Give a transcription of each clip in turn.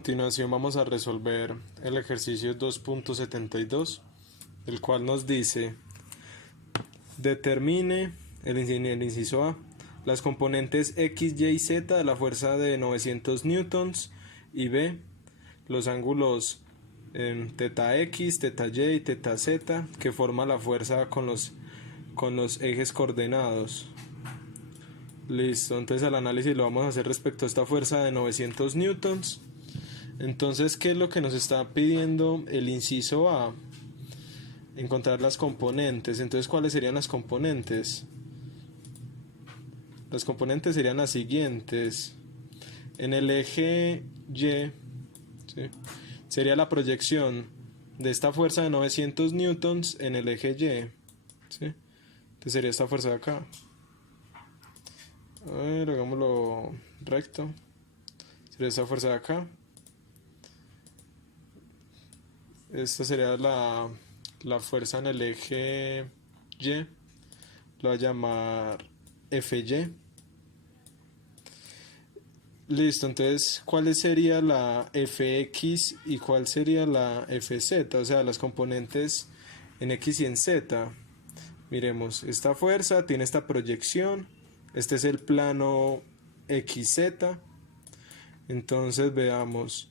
A continuación vamos a resolver el ejercicio 2.72, el cual nos dice: determine el inciso A las componentes X, Y y Z de la fuerza de 900 newtons, y B los ángulos teta X, teta Y y teta Z que forma la fuerza con los ejes coordenados. Listo, entonces el análisis lo vamos a hacer respecto a esta fuerza de 900 newtons. Entonces, ¿qué es lo que nos está pidiendo el inciso A? Encontrar las componentes. Entonces, ¿cuáles serían las componentes? Las componentes serían las siguientes. En el eje Y, ¿sí?, sería la proyección de esta fuerza de 900 newtons en el eje Y, ¿sí? Entonces sería esta fuerza de acá. A ver, hagámoslo recto. Sería esta fuerza de acá. Esta sería la fuerza en el eje Y. Lo voy a llamar FY. Listo, entonces, ¿cuál sería la FX y cuál sería la FZ? O sea, las componentes en X y en Z. Miremos, esta fuerza tiene esta proyección. Este es el plano XZ. Entonces veamos,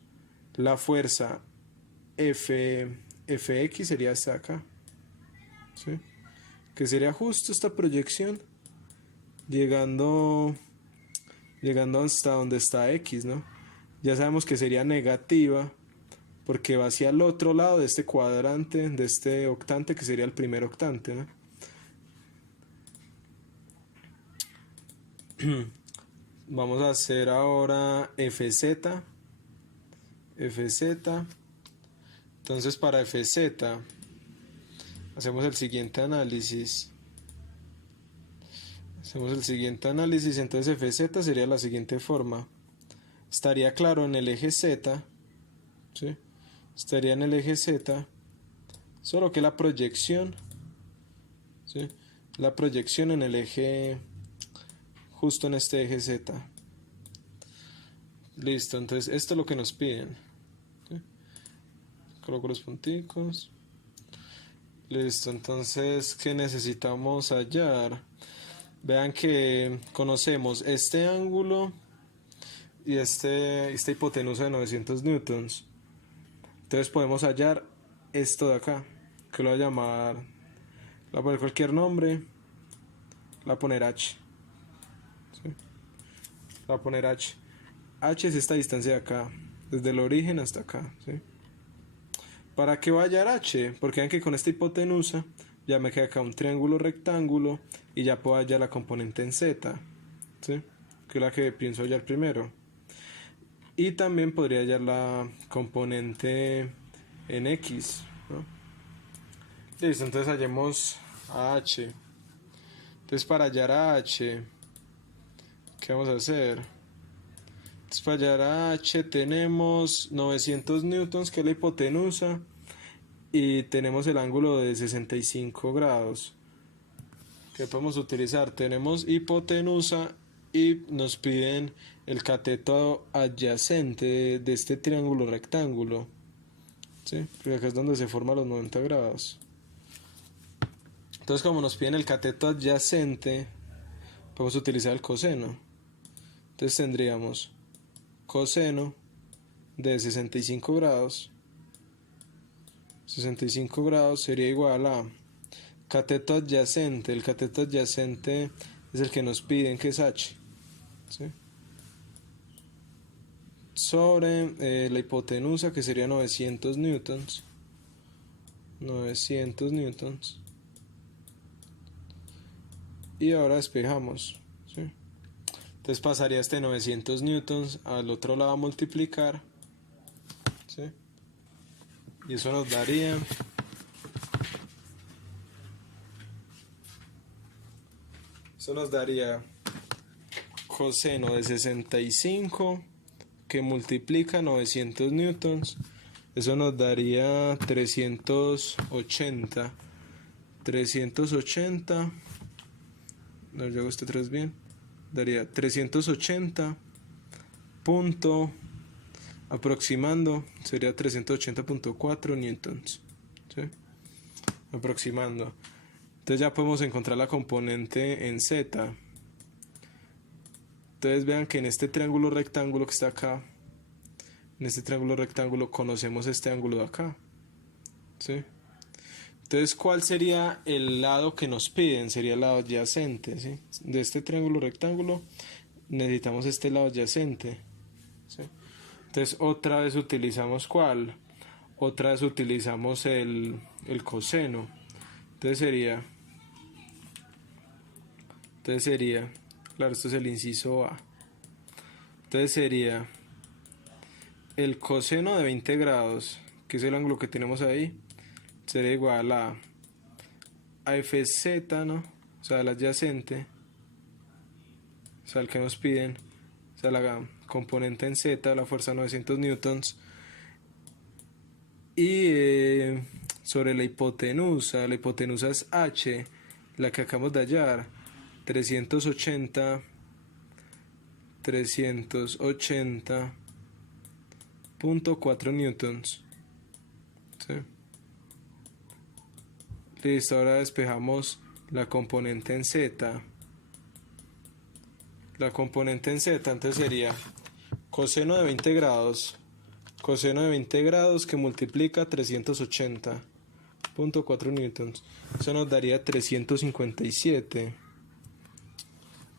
la fuerza Fx sería esta acá, ¿sí?, que sería justo esta proyección llegando hasta donde está X, ¿no? Ya sabemos que sería negativa porque va hacia el otro lado de este cuadrante, de este octante, que sería el primer octante, ¿no? Vamos a hacer ahora FZ. Entonces, para FZ hacemos el siguiente análisis. Entonces FZ sería la siguiente forma. Estaría claro en el eje Z, ¿sí? Estaría en el eje Z, solo que la proyección, ¿sí?, la proyección en el eje, justo en este eje Z. Listo, entonces esto es lo que nos piden, ¿sí? Coloco los punticos. Listo, entonces, ¿qué necesitamos hallar? Vean que conocemos este ángulo y esta hipotenusa de 900 newtons. Entonces podemos hallar esto de acá, que lo voy a llamar, le voy a poner cualquier nombre, le voy a poner H, ¿sí? Le voy a poner H. H es esta distancia de acá, desde el origen hasta acá, ¿sí? ¿Para qué voy a hallar H? Porque vean que con esta hipotenusa ya me queda acá un triángulo rectángulo y ya puedo hallar la componente en Z, ¿sí?, que es la que pienso hallar primero. Y también podría hallar la componente en X, ¿no? Listo, entonces hallemos a H. Entonces, para hallar a H, ¿qué vamos a hacer? Entonces, para hallar a H tenemos 900 newtons, que es la hipotenusa, y tenemos el ángulo de 65 grados. ¿Qué podemos utilizar? Tenemos hipotenusa y nos piden el cateto adyacente de este triángulo rectángulo, ¿sí?, porque acá es donde se forman los 90 grados. Entonces, como nos piden el cateto adyacente, podemos utilizar el coseno. Entonces tendríamos coseno de 65 grados. 65 grados sería igual a cateto adyacente. El cateto adyacente es el que nos piden, que es H, ¿sí?, sobre la hipotenusa, que sería 900 newtons. 900 newtons. Y ahora despejamos, ¿sí? Entonces pasaría este 900 newtons al otro lado a multiplicar, ¿sí?, y eso nos daría coseno de 65 que multiplica 900 newtons. Eso nos daría 380. No llego este 3 bien. Daría 380 aproximando sería 380.4 newtons, ¿sí? Aproximando. Entonces ya podemos encontrar la componente en Z. Entonces vean que en este triángulo rectángulo que está acá, en este triángulo rectángulo conocemos este ángulo de acá, ¿sí? Entonces, ¿cuál sería el lado que nos piden? Sería el lado adyacente, ¿sí? De este triángulo rectángulo necesitamos este lado adyacente, ¿sí? Entonces, otra vez utilizamos ¿cuál? Otra vez utilizamos el coseno. Entonces sería, claro, esto es el inciso A. Entonces sería el coseno de 20 grados, que es el ángulo que tenemos ahí, sería igual a FZ, ¿no? O sea, el adyacente, o sea, el que nos piden, o sea, la componente en Z, la fuerza 900 newtons, y sobre la hipotenusa es H, la que acabamos de hallar, 380.4 newtons, ¿sí? Listo, ahora despejamos la componente en Z. La componente en Z entonces sería coseno de 20 grados. Coseno de 20 grados que multiplica 380.4 newtons. Eso nos daría 357.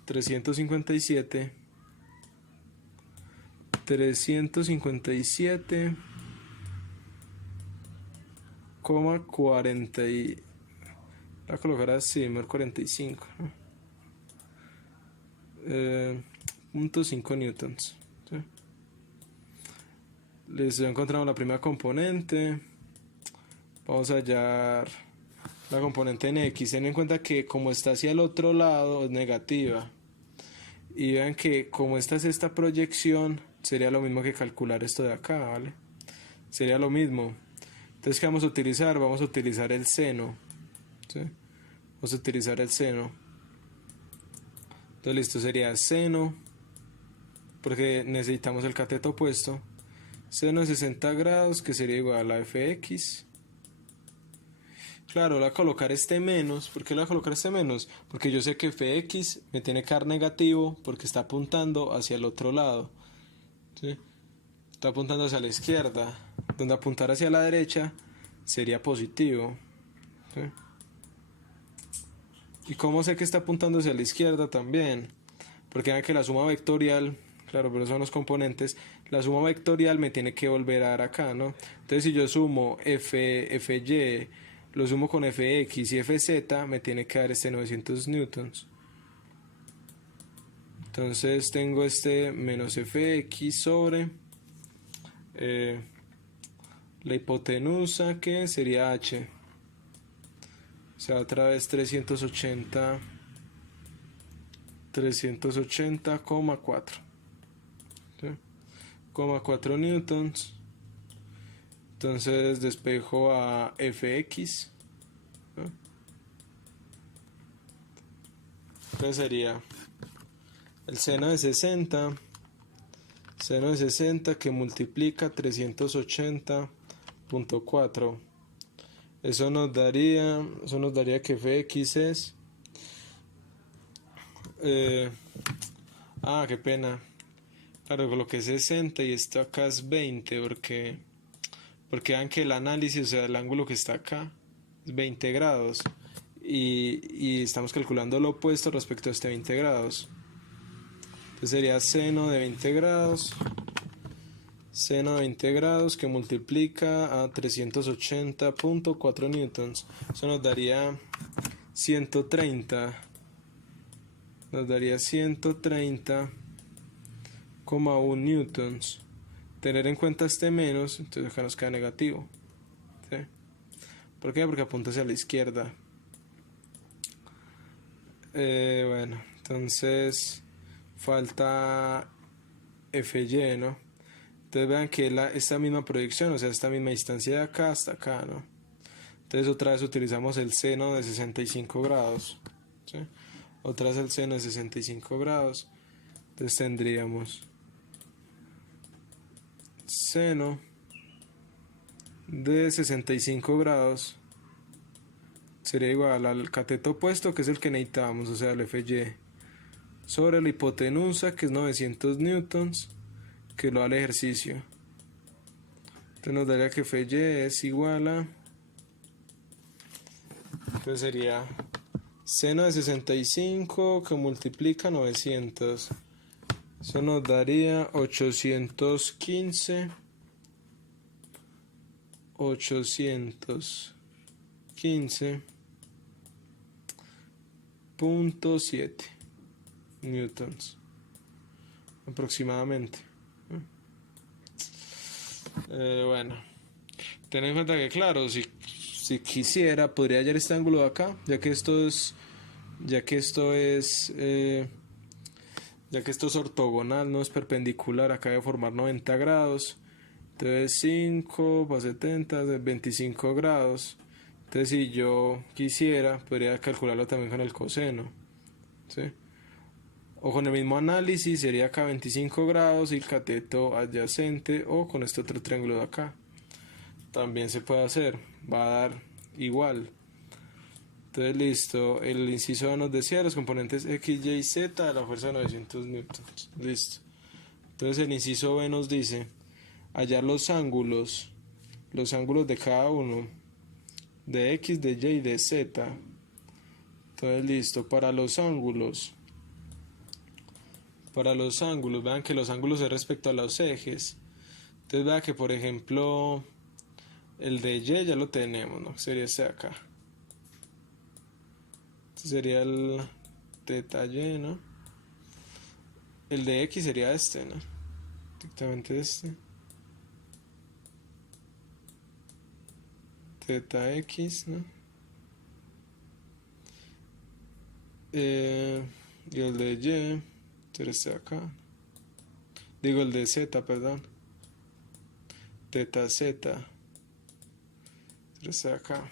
357,40 y... La colocar así, mejor 45, ¿no? 0.5 newtons, ¿sí? Listo, ya encontramos la primera componente. Vamos a hallar la componente en X. Ten en cuenta que como está hacia el otro lado es negativa. Y vean que como esta es esta proyección, sería lo mismo que calcular esto de acá, ¿vale? Sería lo mismo. Entonces, ¿qué vamos a utilizar? Vamos a utilizar el seno, ¿sí? Vamos a utilizar el seno. Entonces, listo, sería seno, porque necesitamos el cateto opuesto. Seno de 60 grados, que sería igual a fx. Claro, le voy a colocar este menos. ¿Por qué le voy a colocar este menos? Porque yo sé que fx me tiene que dar negativo porque está apuntando hacia el otro lado, ¿sí? Está apuntando hacia la izquierda. Donde apuntar hacia la derecha sería positivo, ¿sí? ¿Y cómo sé que está apuntando hacia la izquierda también? Porque vean que la suma vectorial, claro, pero son los componentes, la suma vectorial me tiene que volver a dar acá, ¿no? Entonces si yo sumo fy, lo sumo con fx y fz, me tiene que dar este 900 newtons. Entonces tengo este menos fx sobre la hipotenusa, que sería h. O sea, otra vez 380,4, ¿sí? 4 newtons. Entonces despejo a fx, ¿sí? Entonces sería el seno de 60 que multiplica 380.4. Eso nos daría que fx es qué pena. Claro, con lo que es 60 y esto acá es 20, porque vean que el análisis, o sea, el ángulo que está acá es 20 grados y estamos calculando lo opuesto respecto a este 20 grados. Entonces sería seno de 20 grados que multiplica a 380.4 newtons. Eso nos daría 130,1 newtons. Tener en cuenta este menos, entonces acá nos queda negativo, ¿sí? ¿Por qué? Porque apunta hacia la izquierda. Bueno, entonces falta fy, ¿no? Entonces vean que esta misma proyección, o sea, esta misma distancia de acá hasta acá, ¿no? Entonces otra vez utilizamos el seno de 65 grados, ¿sí? Otra vez el seno de 65 grados. Entonces tendríamos seno de 65 grados sería igual al cateto opuesto, que es el que necesitamos, o sea, el FY, sobre la hipotenusa, que es 900 newtons, que lo da el ejercicio. Entonces nos daría que FY es igual a... Entonces sería seno de 65 que multiplica 900. Eso nos daría 815.7 newtons aproximadamente. Bueno, ten en cuenta que claro, si quisiera podría hallar este ángulo de acá, ya que esto es ortogonal, no es perpendicular, acá debe formar 90 grados. Entonces 5 para 70 es 25 grados. Entonces si yo quisiera, podría calcularlo también con el coseno, ¿sí? O con el mismo análisis sería acá 25 grados y el cateto adyacente, o con este otro triángulo de acá. También se puede hacer, va a dar igual. Entonces listo, el inciso A nos decía los componentes X, Y y Z de la fuerza de 900 newtons. Listo. Entonces el inciso B nos dice hallar los ángulos de cada uno, de X, de Y y de Z. Entonces listo, para los ángulos, vean que los ángulos es respecto a los ejes. Entonces vean que por ejemplo el de Y ya lo tenemos, ¿no? Sería este de acá. Este sería el teta Y, ¿no? El de X sería este, ¿no? Directamente este. Teta X, ¿no? Y el de Y sería este de acá. Digo el de Z, perdón. Teta Z. Este de acá.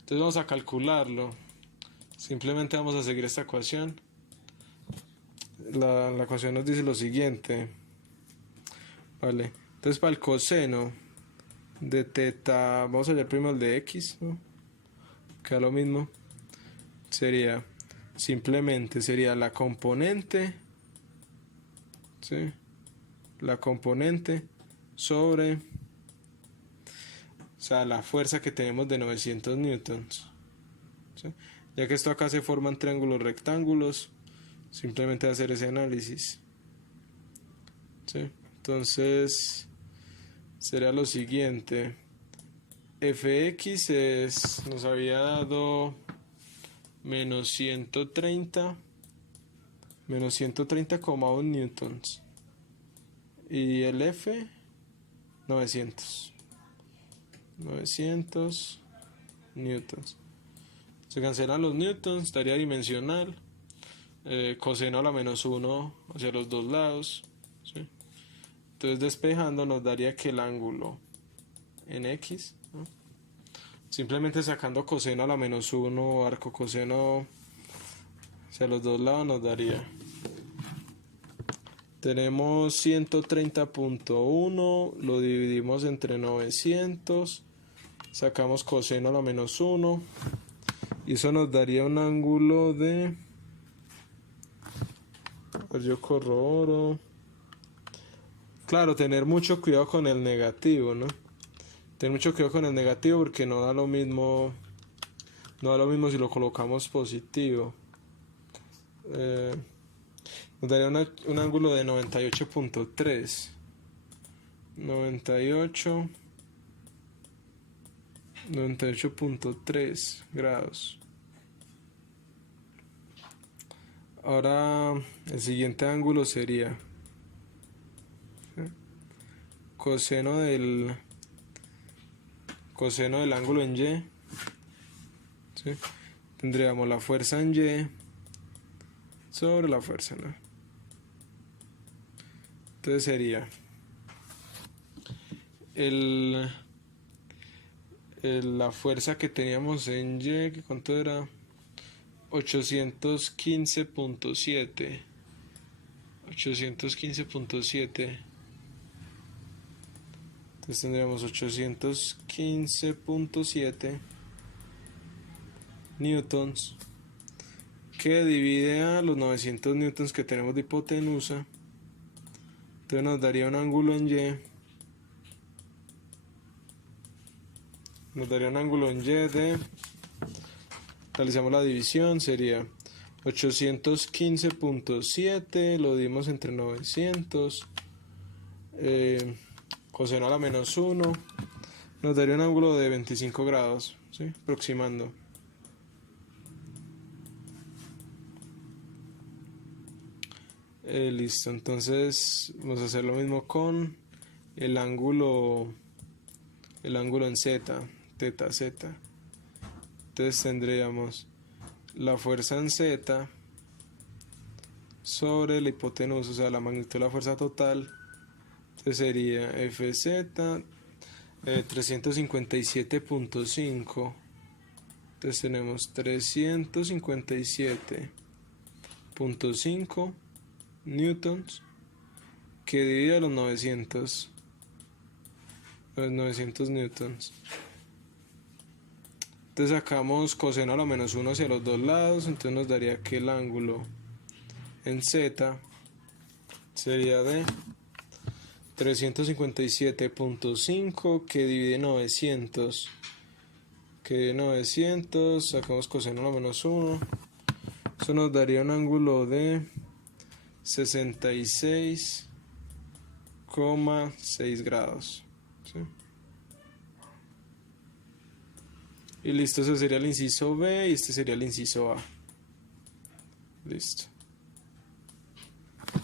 Entonces vamos a calcularlo. Simplemente vamos a seguir esta ecuación. La ecuación nos dice lo siguiente. Vale. Entonces para el coseno de teta, vamos a hallar primero el de X, ¿no? Queda lo mismo. Sería la componente, ¿sí? La componente sobre, o sea, la fuerza que tenemos de 900 newtons, ¿sí? Ya que esto acá se forman triángulos rectángulos, simplemente hacer ese análisis, ¿sí? Entonces sería lo siguiente. Fx nos había dado menos 130,1 newtons, y el F 900 newtons. Se cancelan los newtons, estaría dimensional, coseno a la menos 1 hacia los dos lados, ¿sí? Entonces despejando nos daría que el ángulo en X, ¿no? Simplemente sacando coseno a la menos 1 o arco coseno hacia los dos lados nos daría, tenemos 130.1, lo dividimos entre 900, sacamos coseno a la menos 1 y eso nos daría un ángulo de, pues yo corroboro, claro, tener mucho cuidado con el negativo, ¿no? Tener mucho cuidado con el negativo porque no da lo mismo si lo colocamos positivo. Nos daría un ángulo de 98.3 98.3 grados. Ahora el siguiente ángulo sería coseno del ángulo en Y, ¿sí? Tendríamos la fuerza en Y sobre la fuerza, ¿no? Entonces sería la fuerza que teníamos en Y, que cuánto era, 815.7 Entonces tendríamos 815.7 newtons, que divide a los 900 newtons que tenemos de hipotenusa. Entonces nos daría un ángulo en Y. Nos daría un ángulo en Y de, realizamos la división, sería 815.7, lo dimos entre 900, coseno a la menos 1, nos daría un ángulo de 25 grados, ¿sí? Aproximando. Listo, entonces vamos a hacer lo mismo con el ángulo en Z, teta Z. Entonces tendríamos la fuerza en Z sobre la hipotenusa, o sea, la magnitud de la fuerza total. Entonces sería Fz 357.5. Entonces tenemos 357.5 newtons, que divide a los 900 newtons. Entonces sacamos coseno a la menos 1 hacia los dos lados, entonces nos daría que el ángulo en Z sería de 357.5, que divide 900, sacamos coseno a la menos 1, eso nos daría un ángulo de 66,6 grados, ¿sí? Y listo, ese sería el inciso B y este sería el inciso A. Listo.